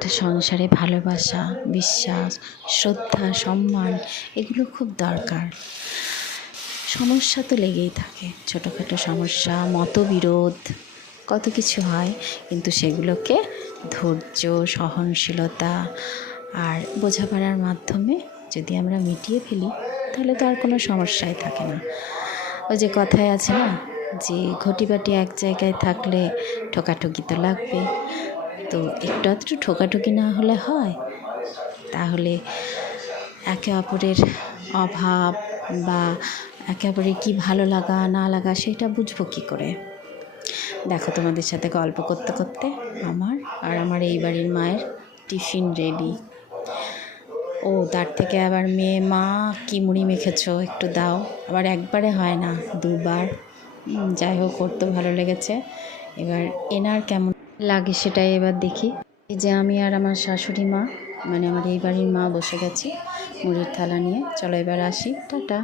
একটা সংসারে ভালোবাসা, বিশ্বাস, শ্রদ্ধা, সম্মান এগুলো খুব দরকার। সমস্যা তো লেগেই থাকে, ছোটোখাটো সমস্যা, মতবিরোধ, কত কিছু হয়, কিন্তু সেগুলোকে ধৈর্য, সহনশীলতা আর বোঝাপড়ার মাধ্যমে যদি আমরা মিটিয়ে ফেলি তাহলে তো আর কোনো সমস্যাই থাকে না। ওই যে কথায় আছে না, যে ঘটিবাটি এক জায়গায় থাকলে ঠোকাঠুকি তো লাগবে। তো একটু আধটু ঠোকাঠুকি না হলে হয়? তাহলে একে অপরের অভাব বা একে অপরের কী ভালো লাগা না লাগা সেটা বুঝবো কী করে? দেখো, তোমাদের সাথে গল্প করতে করতে আমার আর আমার এই বাড়ির মায়ের টিফিন রেডি। ও তার থেকে আবার মেয়ে, মা কি মুড়ি মেখেছো একটু দাও, আবার একবারে হয় না, দুবার। যাই হোক, করতে ভালো লেগেছে। এবার এনার কেমন লাগে সেটাই এবার দেখি। এই যে আমি আর আমার শাশুড়ি মা, মানে আমার এই বাড়ির মা বসে গেছি মুড়ির থালা নিয়ে। চলো এবার আসি, টাটা।